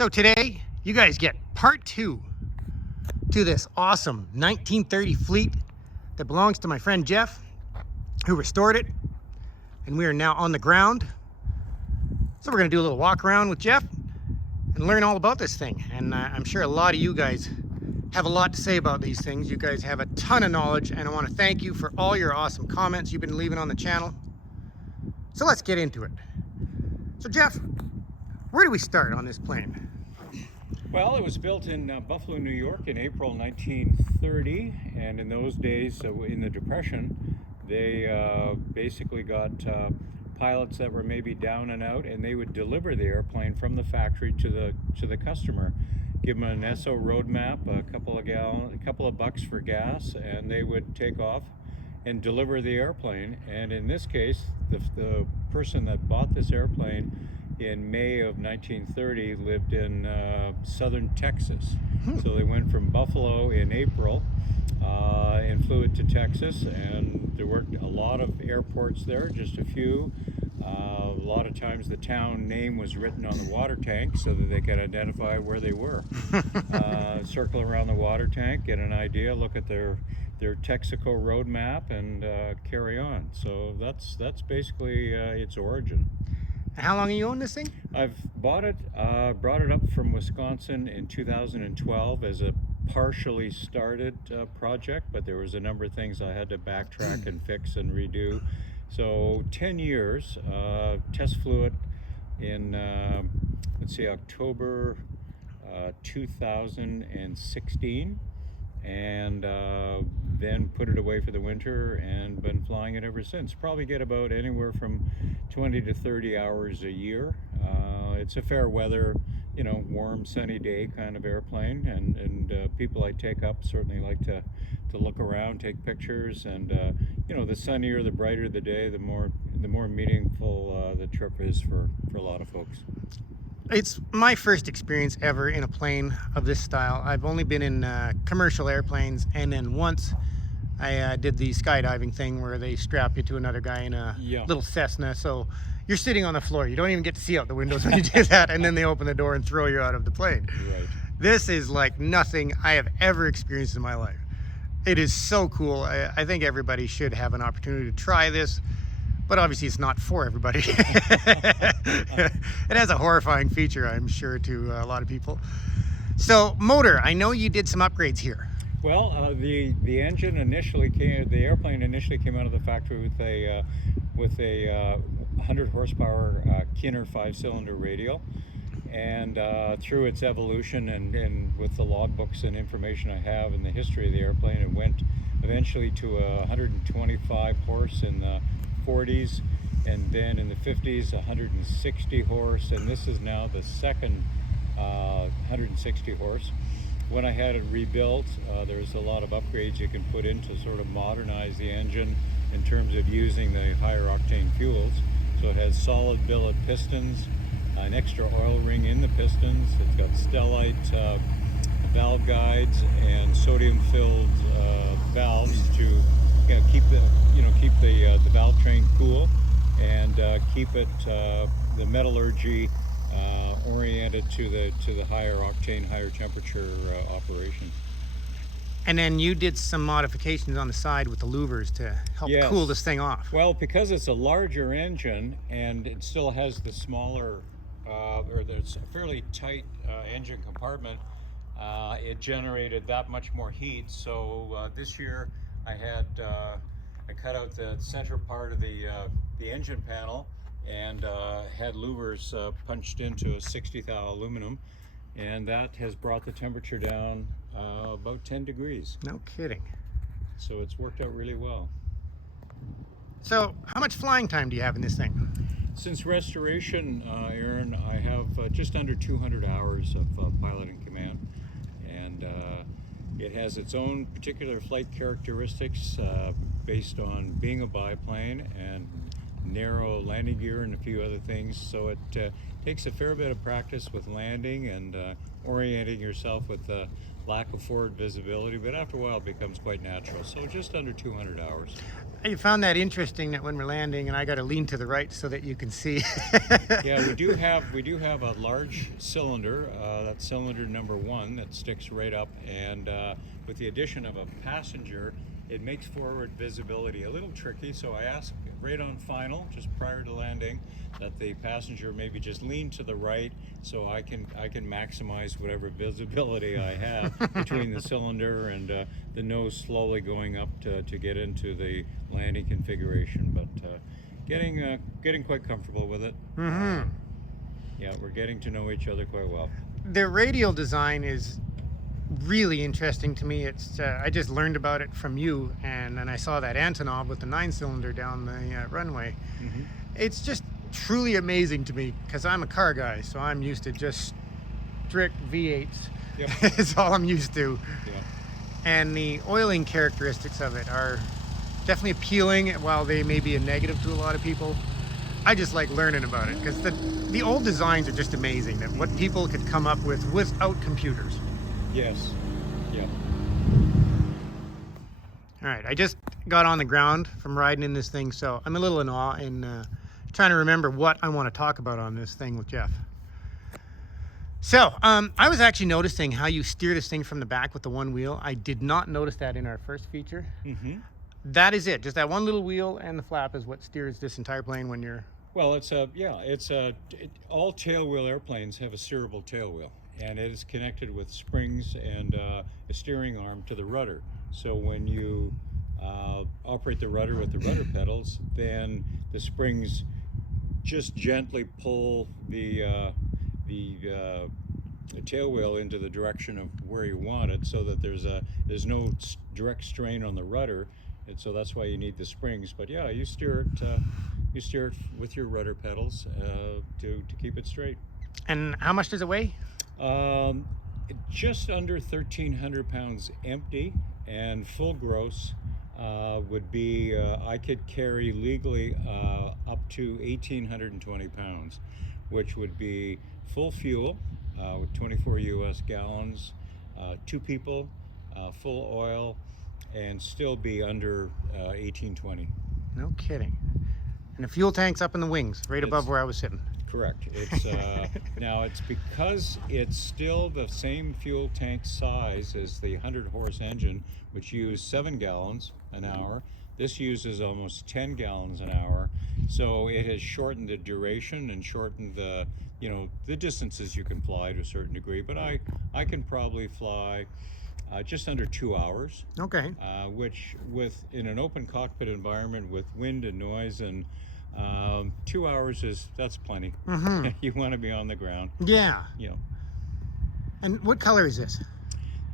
So today, you guys get part 2 to this awesome 1930 fleet that belongs to my friend Jeff, who restored it. And we are now on the ground. So we're gonna do a little walk around with Jeff and learn all about this thing. And I'm sure a lot of you guys have a lot to say about these things. You guys have a ton of knowledge, and I wanna thank you for all your awesome comments you've been leaving on the channel. So let's get into it. So Jeff, where do we start on this plane? Well, it was built in Buffalo, New York in April 1930, and in those days, in the Depression, they basically got pilots that were maybe down and out, and they would deliver the airplane from the factory to the customer, give them an SO roadmap, a couple of bucks for gas, and they would take off and deliver the airplane. And in this case, the person that bought this airplane in May of 1930 lived in southern Texas. So they went from Buffalo in April and flew it to Texas, and there weren't a lot of airports there, just a few. A lot of times the town name was written on the water tank so that they could identify where they were. Circle around the water tank, get an idea, look at their Texaco road map, and carry on. So that's basically its origin. How long have you owned this thing? I've bought it, brought it up from Wisconsin in 2012 as a partially started project, but there was a number of things I had to backtrack and fix and redo. So 10 years, test flew it in, let's see, October 2016, and then put it away for the winter and been flying it ever since. Probably get about anywhere from 20 to 30 hours a year. It's a fair weather, warm, sunny day kind of airplane, and people I take up certainly like to look around, take pictures, and the sunnier, the brighter the day, the more meaningful the trip is for a lot of folks. It's my first experience ever in a plane of this style. I've only been in commercial airplanes, and then once I did the skydiving thing where they strap you to another guy in a little Cessna. So you're sitting on the floor. You don't even get to see out the windows when you do that, and then they open the door and throw you out of the plane. Right. This is like nothing I have ever experienced in my life. It is so cool. I think everybody should have an opportunity to try this. But obviously it's not for everybody. It has a horrifying feature, I'm sure, to a lot of people. So motor, I know you did some upgrades here. Well, the engine initially the airplane initially came out of the factory with a 100 horsepower Kinner 5-cylinder radial. And through its evolution and with the logbooks and information I have in the history of the airplane, it went eventually to 125 horse in the 40s, and then in the 50s 160 horse, and this is now the second 160 horse. When I had it rebuilt, there's a lot of upgrades you can put in to sort of modernize the engine in terms of using the higher octane fuels. So it has solid billet pistons, an extra oil ring in the pistons. It's got Stellite valve guides and sodium filled valves to keep the valve train cool, and keep it the metallurgy oriented to the higher octane, higher temperature operations. And then you did some modifications on the side with the louvers to help cool this thing off. Well, because it's a larger engine and it still has the smaller or there's a fairly tight engine compartment, it generated that much more heat. So this year I cut out the center part of the engine panel and had louvers punched into a 60 thou aluminum, and that has brought the temperature down about 10 degrees. No kidding. So it's worked out really well. So how much flying time do you have in this thing? Since restoration, Aaron, I have just under 200 hours of piloting command, and it has its own particular flight characteristics based on being a biplane and narrow landing gear and a few other things. So it takes a fair bit of practice with landing and orienting yourself with the lack of forward visibility, but after a while it becomes quite natural. So just under 200 hours. You found that interesting that when we're landing, and I got to lean to the right so that you can see. Yeah, we do have a large cylinder, that's cylinder number 1, that sticks right up, and with the addition of a passenger, it makes forward visibility a little tricky. So I ask right on final, just prior to landing, that the passenger maybe just lean to the right so I can maximize whatever visibility I have between the cylinder and the nose slowly going up to get into the landing configuration. But getting quite comfortable with it. Yeah, we're getting to know each other quite well. The radial design is really interesting to me. It's I just learned about it from you, and then I saw that Antonov with the 9-cylinder down the runway. It's just truly amazing to me because I'm a car guy, so I'm used to just strict V8s. Yep. It's all I'm used to. Yeah. And the oiling characteristics of it are definitely appealing, while they may be a negative to a lot of people. I just like learning about it because the old designs are just amazing, that what people could come up with without computers. Yes. Yeah. All right, I just got on the ground from riding in this thing, so I'm a little in awe and trying to remember what I want to talk about on this thing with Jeff. So, I was actually noticing how you steer this thing from the back with the one wheel. I did not notice that in our first feature. That is it. Just that one little wheel and the flap is what steers this entire plane when you're... Well, all tailwheel airplanes have a steerable tailwheel, and it is connected with springs and a steering arm to the rudder. So when you operate the rudder with the rudder pedals, then the springs just gently pull the tailwheel into the direction of where you want it, so that there's no direct strain on the rudder, and so that's why you need the springs. But yeah, you steer it with your rudder pedals to keep it straight. And how much does it weigh? Just under 1,300 pounds empty, and full gross would be, I could carry legally up to 1,820 pounds, which would be full fuel with 24 US gallons, 2 people, full oil, and still be under 1,820. No kidding. And the fuel tank's up in the wings, right above where I was sitting. Correct. It's now it's because it's still the same fuel tank size as the 100-horse engine, which used 7 gallons an hour. This uses almost 10 gallons an hour, so it has shortened the duration and shortened the distances you can fly to a certain degree. But I can probably fly just under 2 hours. Okay. Which, in an open cockpit environment with wind and noise and 2 hours that's plenty. You want to be on the ground. Yeah. You know. And what color is this?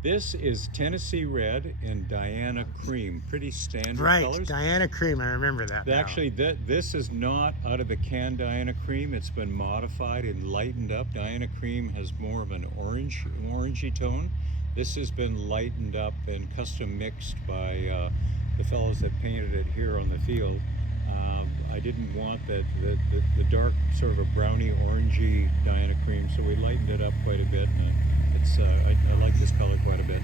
This is Tennessee Red and Diana Cream. Pretty standard colors. Right, Diana Cream. I remember that. Actually, this is not out of the can Diana Cream. It's been modified and lightened up. Diana Cream has more of an orangey tone. This has been lightened up and custom mixed by the fellows that painted it here on the field. I didn't want the dark, sort of a browny orangey Diana Cream, so we lightened it up quite a bit. And I like this color quite a bit.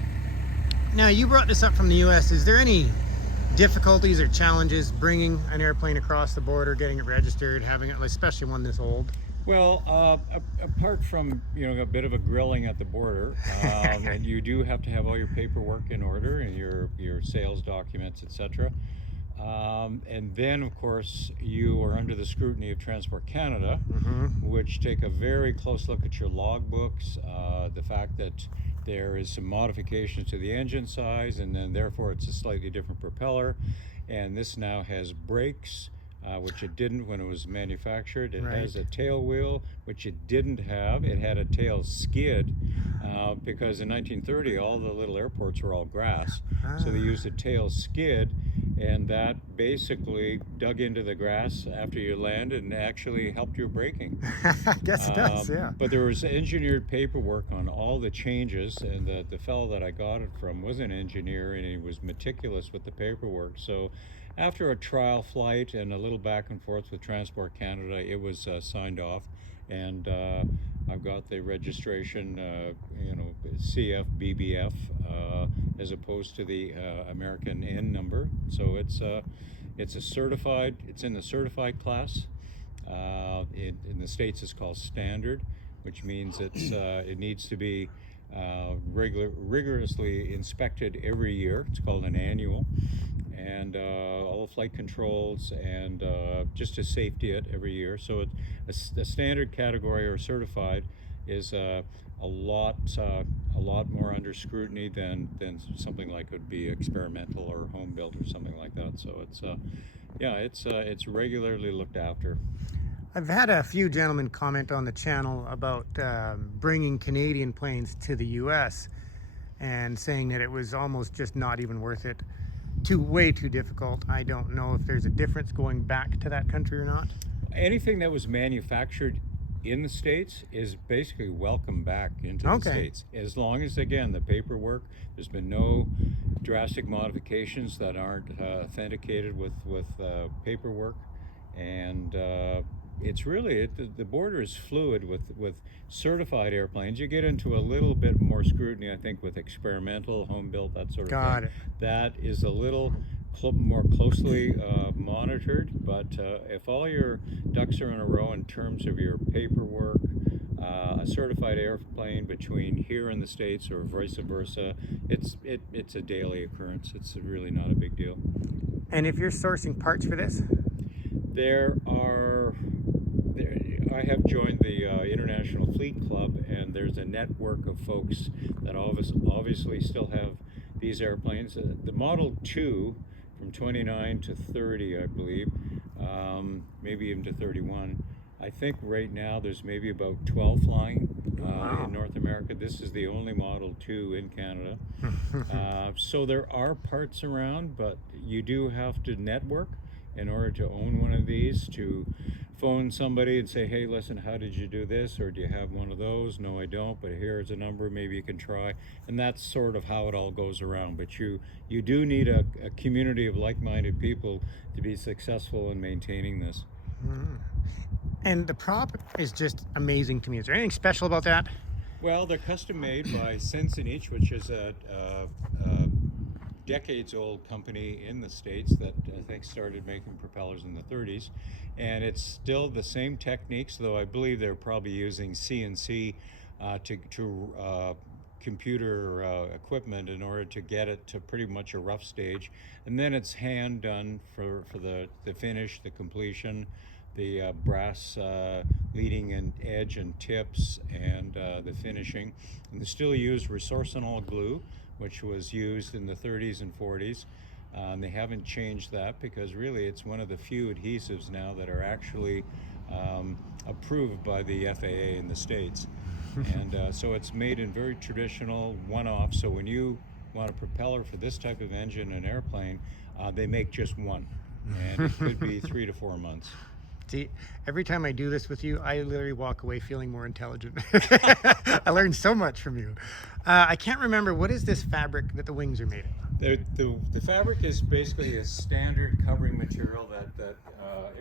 Now, you brought this up from the U.S. Is there any difficulties or challenges bringing an airplane across the border, getting it registered, having it, especially one this old? Well, apart from a bit of a grilling at the border, and you do have to have all your paperwork in order and your sales documents, etc. And then, of course, you are under the scrutiny of Transport Canada, which take a very close look at your logbooks, the fact that there is some modifications to the engine size, and then therefore it's a slightly different propeller. And this now has brakes, which it didn't when it was manufactured. It has a tail wheel, which it didn't have. It had a tail skid, because in 1930 all the little airports were all grass. So they used a tail skid, and that basically dug into the grass after you landed and actually helped your braking. I guess it does, yeah. But there was engineered paperwork on all the changes, and the fellow that I got it from was an engineer, and he was meticulous with the paperwork. So after a trial flight and a little back and forth with Transport Canada, it was signed off, and I've got the registration, CF BBF, as opposed to the American N number. So it's a certified. It's in the certified class. In the States, it's called standard, which means it needs to be rigorously inspected every year. It's called an annual, and all the flight controls and just to safety it every year. So a standard category or certified is a lot more under scrutiny than something like would be experimental or home built or something like that. So it's regularly looked after. I've had a few gentlemen comment on the channel about bringing Canadian planes to the US and saying that it was almost just not even worth it. Way too difficult. I don't know if there's a difference going back to that country or not. Anything that was manufactured in the States is basically welcome back into the States. As long as, again, the paperwork, there's been no drastic modifications that aren't authenticated with paperwork. And it's really, the border is fluid with certified airplanes. You get into a little bit more scrutiny, I think, with experimental, home built, that sort of thing. Got it. That is a little more closely monitored, but if all your ducks are in a row in terms of your paperwork, a certified airplane between here in the States or vice versa, it's a daily occurrence. It's really not a big deal. And if you're sourcing parts for this? I have joined the International Fleet Club, and there's a network of folks that obviously still have these airplanes. The Model 2 from 29 to 30, I believe, maybe even to 31. I think right now there's maybe about 12 flying in North America. This is the only Model 2 in Canada. So there are parts around, but you do have to network in order to own one of these, to phone somebody and say, hey, listen, how did you do this? Or do you have one of those? No, I don't, but here's a number, maybe you can try. And that's sort of how it all goes around. But you do need a community of like-minded people to be successful in maintaining this. Mm. And the prop is just amazing to me. Is there anything special about that? Well, they're custom made by Sense&Each, which is a decades-old company in the States that I think started making propellers in the 30s, and it's still the same techniques, though I believe they're probably using CNC to computer equipment in order to get it to pretty much a rough stage, and then it's hand done for the finish, the completion, the brass leading and edge and tips, and the finishing. And they still use resorcinol glue, which was used in the 30s and 40s. They haven't changed that because really it's one of the few adhesives now that are actually approved by the FAA in the States. And so it's made in very traditional one-off. So when you want a propeller for this type of engine in an airplane, they make just one. And it could be 3 to 4 months. See, every time I do this with you, I literally walk away feeling more intelligent. I learned so much from you. I can't remember, what is this fabric that the wings are made of? The fabric is basically a standard covering material that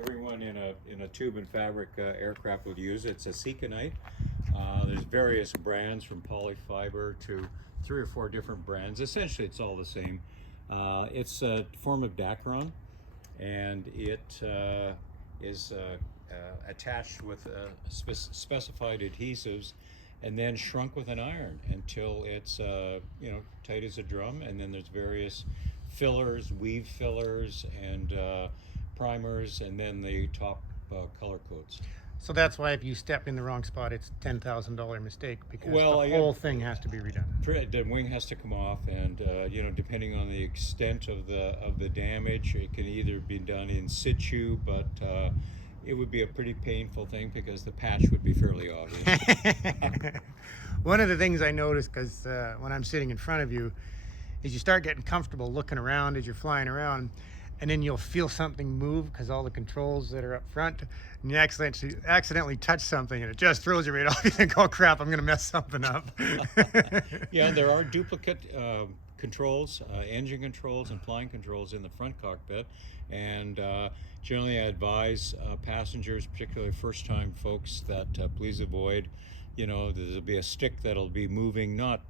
everyone in a tube and fabric aircraft would use. It's a Seconite. There's various brands from polyfiber to 3 or 4 different brands. Essentially, it's all the same. It's a form of Dacron, and it is attached with specified adhesives and then shrunk with an iron until it's tight as a drum. And then there's various fillers, weave fillers, and primers, and then the top color coats. So that's why if you step in the wrong spot, it's $10,000 mistake, because the whole thing has to be redone. The wing has to come off, and depending on the extent of the damage, it can either be done in situ, but it would be a pretty painful thing because the patch would be fairly obvious. One of the things I noticed, because when I'm sitting in front of you, is you start getting comfortable looking around as you're flying around, and then you'll feel something move because all the controls that are up front, and you accidentally touch something and it just throws you right off. You think, oh crap, I'm going to mess something up. Yeah, there are duplicate controls, engine controls and flying controls in the front cockpit. And generally I advise passengers, particularly first-time folks, that please avoid, there'll be a stick that'll be moving, not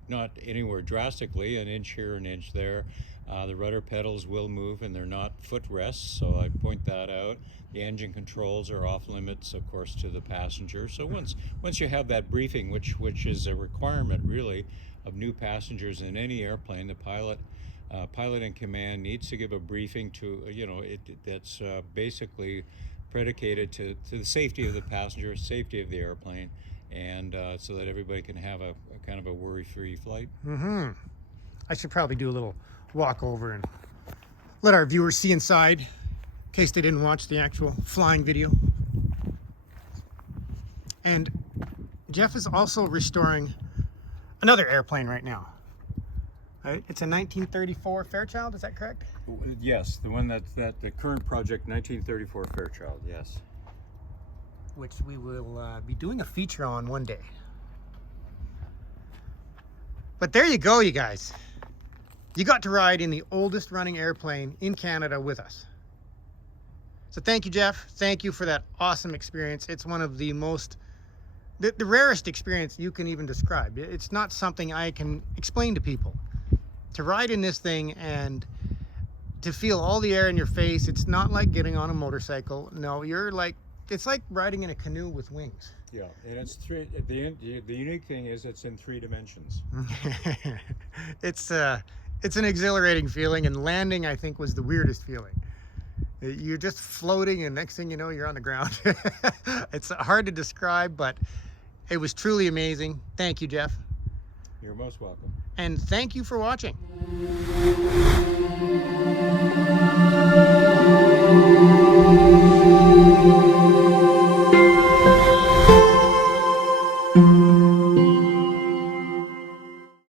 anywhere drastically, an inch here, an inch there. The rudder pedals will move, and they're not footrests, so I point that out. The engine controls are off limits, of course, to the passenger. So once you have that briefing, which is a requirement really of new passengers in any airplane, the pilot in command needs to give a briefing to that's basically predicated to the safety of the passenger, safety of the airplane, and so that everybody can have a kind of a worry-free flight. I should probably do a little walk over and let our viewers see inside in case they didn't watch the actual flying video. And Jeff is also restoring another airplane right now. Right? It's a 1934 Fairchild, is that correct? Yes, the one that the current project, 1934 Fairchild, yes. Which we will be doing a feature on one day. But there you go, you guys. You got to ride in the oldest running airplane in Canada with us. So thank you, Jeff. Thank you for that awesome experience. It's one of the the rarest experience you can even describe. It's not something I can explain to people. To ride in this thing and to feel all the air in your face, it's not like getting on a motorcycle. No, it's like riding in a canoe with wings. Yeah, and it's the unique thing is it's in 3 dimensions. It's an exhilarating feeling, and landing, I think, was the weirdest feeling. You're just floating, and next thing you know, you're on the ground. It's hard to describe, but it was truly amazing. Thank you, Jeff. You're most welcome. And thank you for watching. Thank you.